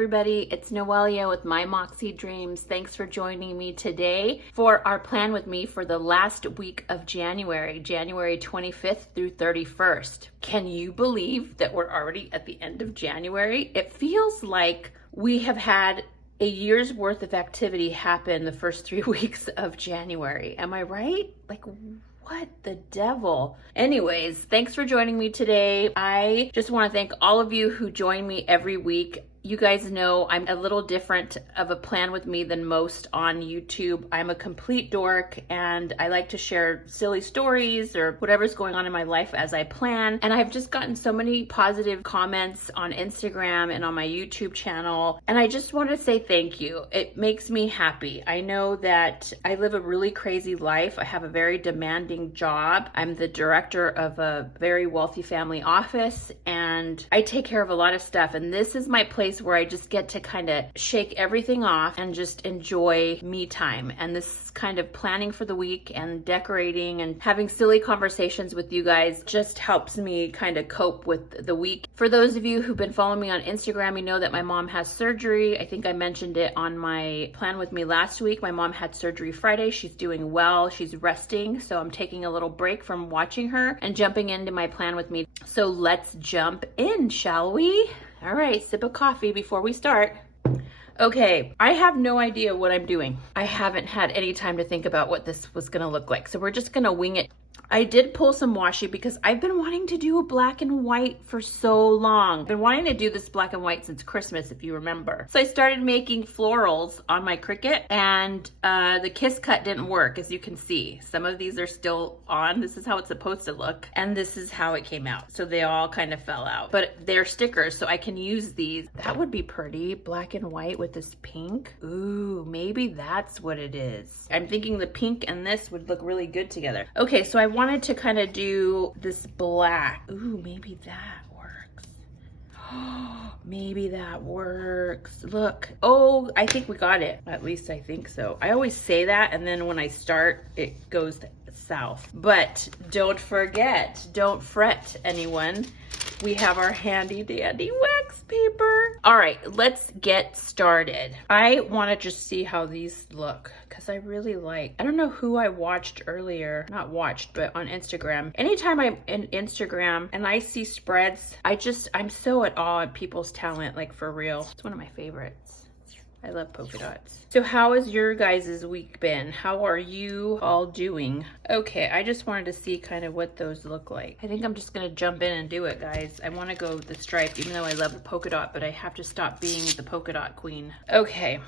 everybody, it's Noelia with My Moxie Dreams. Thanks for joining me today for our plan with me for the last week of January 25th through 31st. Can you believe that we're already at the end of January? It feels like we have had a year's worth of activity happen the first 3 weeks of January. Am I right? Like, what the devil? Anyways, thanks for joining me today. I just want to thank all of you who join me every week. You guys know I'm a little different of a plan with me than most on YouTube. I'm a complete dork and I like to share silly stories or whatever's going on in my life as I plan. And I've just gotten so many positive comments on Instagram and on my YouTube channel. And I just want to say thank you. It makes me happy. I know that I live a really crazy life. I have a very demanding job. I'm the director of a very wealthy family office and I take care of a lot of stuff. And this is my place where I just get to kind of shake everything off and just enjoy me time. And this kind of planning for the week and decorating and having silly conversations with you guys just helps me kind of cope with the week. For those of you who've been following me on Instagram, you know that my mom has surgery. I think I mentioned it on my plan with me last week. My mom had surgery Friday. She's doing well. She's resting. So I'm taking a little break from watching her and jumping into my plan with me. So let's jump in, shall we? All right, sip of coffee before we start. Okay, I have no idea what I'm doing. I haven't had any time to think about what this was gonna look like, so we're just gonna wing it. I did pull some washi because I've been wanting to do a black and white for so long. I've been wanting to do this black and white since Christmas, if you remember. So I started making florals on my Cricut and the kiss cut didn't work, as you can see. Some of these are still on. This is how it's supposed to look. And this is how it came out. So they all kind of fell out, but they're stickers, so I can use these. That would be pretty, black and white with this pink. Ooh, maybe that's what it is. I'm thinking the pink and this would look really good together. Okay, so I wanted to kind of do this black. Ooh, maybe that works. Maybe that works. Look. Oh, I think we got it. At least I think so. I always say that and then when I start, it goes south. But don't forget, don't fret, anyone. We have our handy dandy wax paper. All right, let's get started. I want to just see how these look because I really like, I don't know who I watched earlier, not watched, but on Instagram. Anytime I'm in Instagram and I see spreads, I'm so at awe at people's talent, like for real. It's one of my favorites. I love polka dots. So how has your guys' week been? How are you all doing? Okay, I just wanted to see kind of what those look like. I think I'm just gonna jump in and do it, guys. I wanna go with the stripe, even though I love the polka dot, but I have to stop being the polka dot queen. Okay,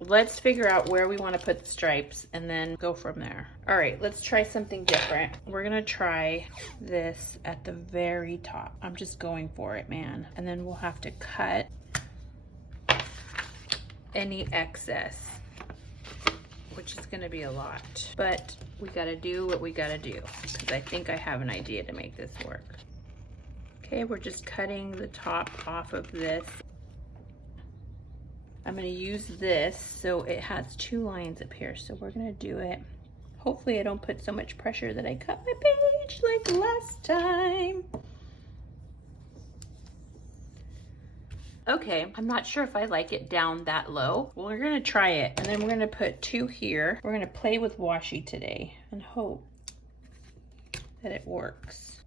let's figure out where we wanna put the stripes and then go from there. All right, let's try something different. We're gonna try this at the very top. I'm just going for it, man. And then we'll have to cut any excess, which is gonna be a lot, but we gotta do what we gotta do because I think I have an idea to make this work. Okay, we're just cutting the top off of this. I'm gonna use this so it has 2 lines up here, so we're gonna do it. Hopefully I don't put so much pressure that I cut my page like last time. Okay, I'm not sure if I like it down that low. Well, we're gonna try it, and then we're gonna put 2 here. We're gonna play with washi today and hope that it works.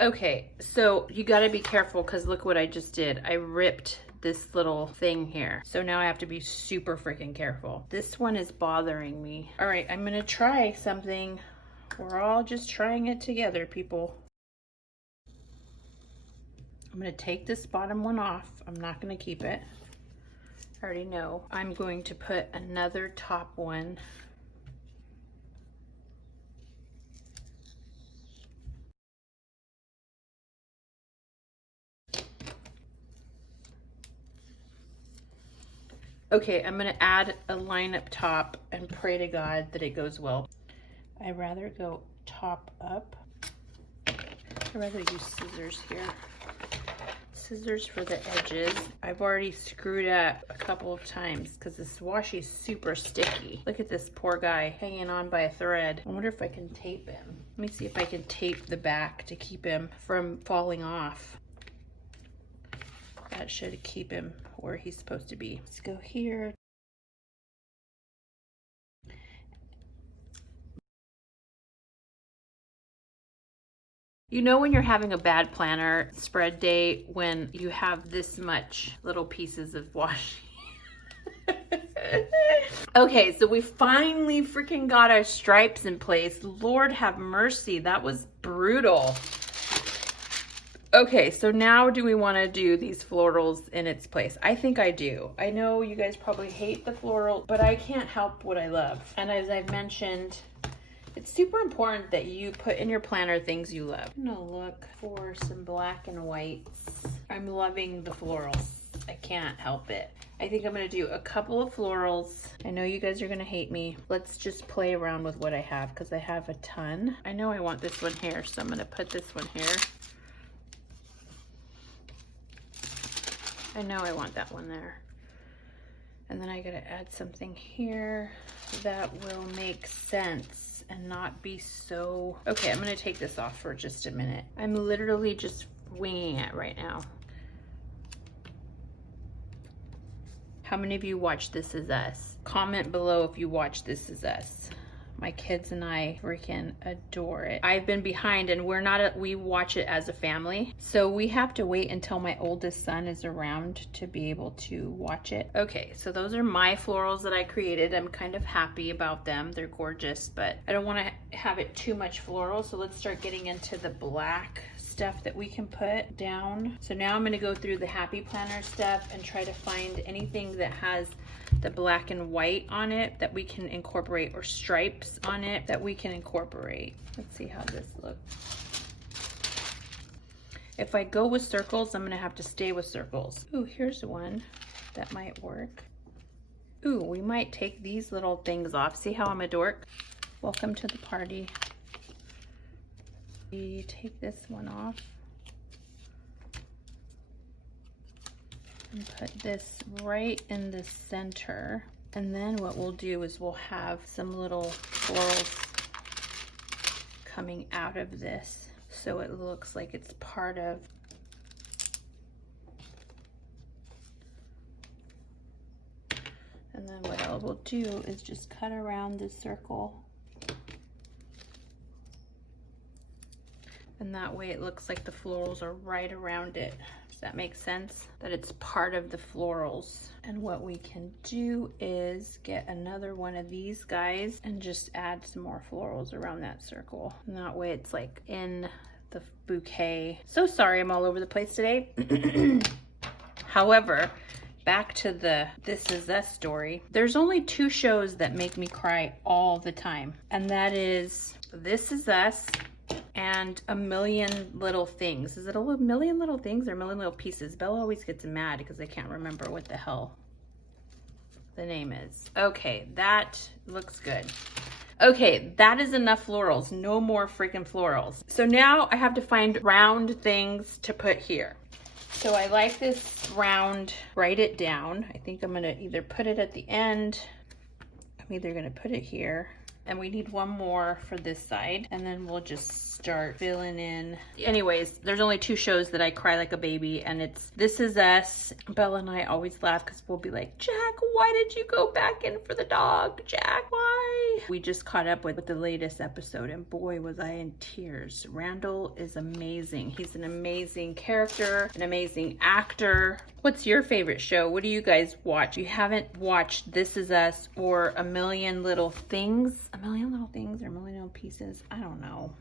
Okay, so you gotta be careful because look what I just did. I ripped this little thing here. So now I have to be super freaking careful. This one is bothering me. All right, I'm gonna try something. We're all just trying it together, people. I'm gonna take this bottom one off. I'm not gonna keep it. I already know. I'm going to put another top one. Okay, I'm gonna add a line up top and pray to God that it goes well. I'd rather go top up. I'd rather use scissors here. scissors for the edges. I've already screwed up a couple of times because this washi is super sticky. Look at this poor guy hanging on by a thread. I wonder if I can tape him. Let me see if I can tape the back to keep him from falling off. That should keep him where he's supposed to be. Let's go here. You know when you're having a bad planner spread day when you have this much little pieces of washi. Okay, so we finally freaking got our stripes in place. Lord have mercy, that was brutal. Okay, so now do we want to do these florals in its place? I think I do. I know you guys probably hate the floral, but I can't help what I love. And as I've mentioned, it's super important that you put in your planner things you love. I'm gonna look for some black and whites. I'm loving the florals. I can't help it. I think I'm gonna do a couple of florals. I know you guys are gonna hate me. Let's just play around with what I have because I have a ton. I know I want this one here, so I'm gonna put this one here. I know I want that one there. And then I gotta add something here that will make sense and not be so... Okay, I'm gonna take this off for just a minute. I'm literally just winging it right now. How many of you watch This Is Us? Comment below if you watch This Is Us. My kids and I freaking adore it. I've been behind and we watch it as a family. So we have to wait until my oldest son is around to be able to watch it. Okay, so those are my florals that I created. I'm kind of happy about them. They're gorgeous, but I don't want to have it too much floral. So let's start getting into the black stuff that we can put down. So now I'm going to go through the Happy Planner stuff and try to find anything that has the black and white on it that we can incorporate, or stripes on it that we can incorporate. Let's see how this looks. If I go with circles, I'm gonna have to stay with circles. Ooh, here's one that might work. Ooh, we might take these little things off. See how I'm a dork? Welcome to the party. We take this one off and put this right in the center. And then what we'll do is we'll have some little florals coming out of this so it looks like it's part of. And then what I will do is just cut around this circle. And that way it looks like the florals are right around it. Does that make sense? That it's part of the florals. And what we can do is get another one of these guys and just add some more florals around that circle. And that way it's like in the bouquet. So sorry I'm all over the place today. However, back to the This Is Us story. There's only 2 shows that make me cry all the time. And that is This Is Us and A Million Little Things. Is it a Million Little Things or A Million Little Pieces? Bella always gets mad because I can't remember what the hell the name is. Okay, that looks good. Okay, that is enough florals. No more freaking florals. So now I have to find round things to put here. So I like this round, write it down. I think I'm gonna either put it at the end. I'm either gonna put it here. And we need one more for this side. And then we'll just start filling in. Anyways, there's only 2 shows that I cry like a baby, and it's This Is Us. Bella and I always laugh because we'll be like, Jack, why did you go back in for the dog? Jack, why? We just caught up with the latest episode, and boy, was I in tears. Randall is amazing. He's an amazing character, an amazing actor. What's your favorite show? What do you guys watch? If you haven't watched This Is Us or A Million Little Things, A Million Little Things or A Million Little Pieces, I don't know.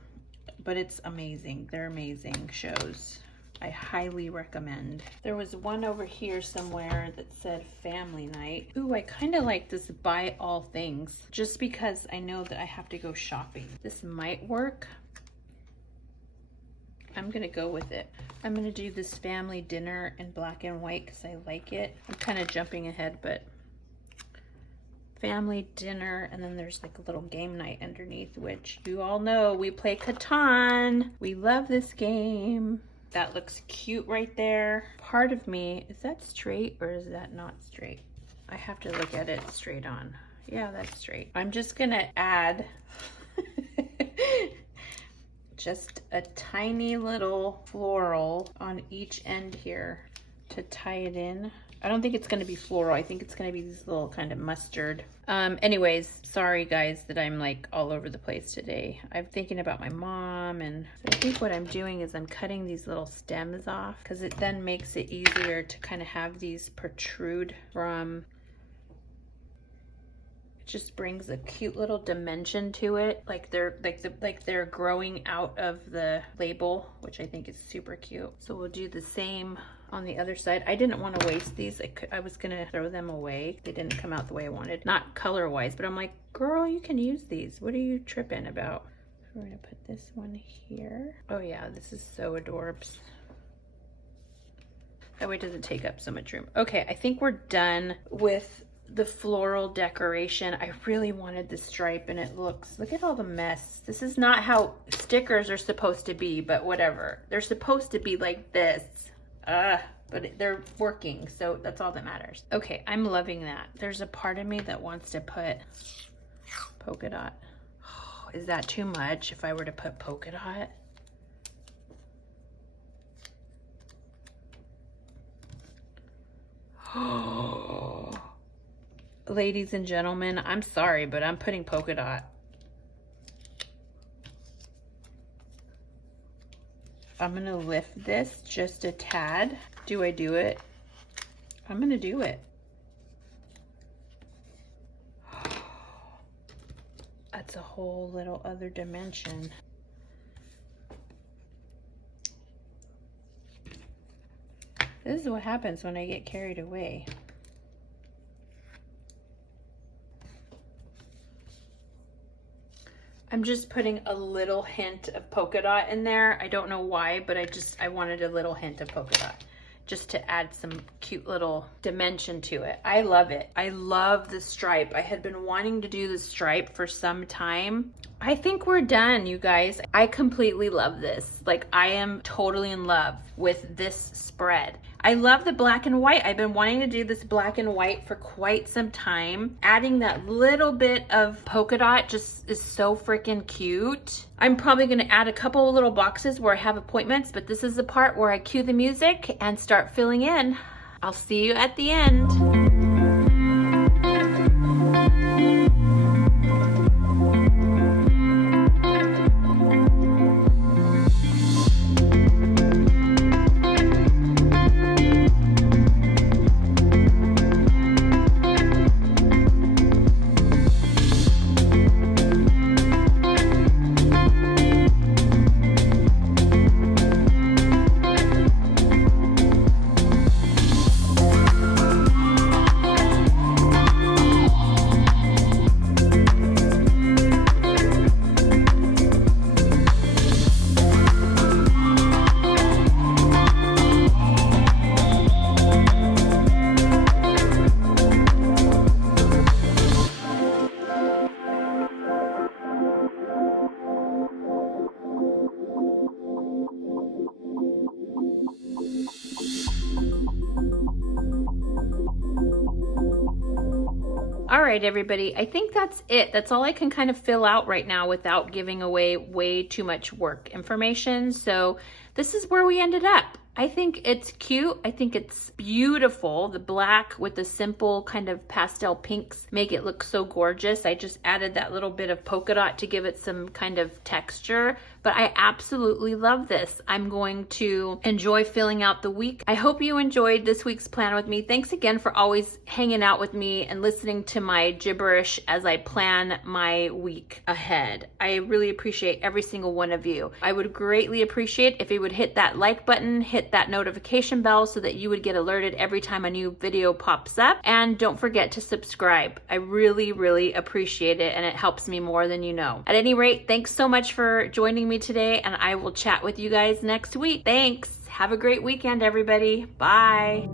But it's amazing. They're amazing shows. I highly recommend. There was one over here somewhere that said Family Night. Ooh, I kind of like this Buy All Things just because I know that I have to go shopping. This might work. I'm gonna go with it. I'm gonna do this family dinner in black and white because I like it. I'm kind of jumping ahead, but family dinner, and then there's like a little game night underneath, which you all know we play Catan. We love this game. That looks cute right there. Part of me, is that straight or is that not straight? I have to look at it straight on. Yeah, that's straight. I'm just gonna add just a tiny little floral on each end here to tie it in. I don't think it's gonna be floral. I think it's gonna be this little kind of mustard. Anyways, sorry guys that I'm like all over the place today. I'm thinking about my mom, and so I think what I'm doing is I'm cutting these little stems off because it then makes it easier to kind of have these protrude from. It just brings a cute little dimension to it, like they're growing out of the label, which I think is super cute. So we'll do the same on the other side. I didn't want to waste these. I was gonna throw them away. They didn't come out the way I wanted. Not color wise, but I'm like, girl, you can use these. What are you tripping about? We're gonna put this one here. Oh yeah, this is so adorbs. That way it doesn't take up so much room. Okay, I think we're done with the floral decoration. I really wanted the stripe, and it looks, look at all the mess. This is not how stickers are supposed to be, but whatever. They're supposed to be like this. But they're working, so that's all that matters. Okay, I'm loving that. There's a part of me that wants to put polka dot. Oh, is that too much if I were to put polka dot? Oh, ladies and gentlemen, I'm sorry, but I'm putting polka dot. I'm gonna lift this just a tad. Do I do it? I'm gonna do it. That's a whole little other dimension. This is what happens when I get carried away. I'm just putting a little hint of polka dot in there. I don't know why, but I wanted a little hint of polka dot just to add some cute little dimension to it. I love it. I love the stripe. I had been wanting to do the stripe for some time. I think we're done, you guys. I completely love this. Like, I am totally in love with this spread. I love the black and white. I've been wanting to do this black and white for quite some time. Adding that little bit of polka dot just is so freaking cute. I'm probably gonna add a couple of little boxes where I have appointments, but this is the part where I cue the music and start filling in. I'll see you at the end. All right, everybody, I think that's it. That's all I can kind of fill out right now without giving away way too much work information. So this is where we ended up. I think it's cute. I think it's beautiful. The black with the simple kind of pastel pinks make it look so gorgeous. I just added that little bit of polka dot to give it some kind of texture, but I absolutely love this. I'm going to enjoy filling out the week. I hope you enjoyed this week's plan with me. Thanks again for always hanging out with me and listening to my gibberish as I plan my week ahead. I really appreciate every single one of you. I would greatly appreciate if you would hit that like button, hit that notification bell so that you would get alerted every time a new video pops up. And don't forget to subscribe. I really, really appreciate it, and it helps me more than you know. At any rate, thanks so much for joining me today, and I will chat with you guys next week. Thanks. Have a great weekend, everybody. Bye.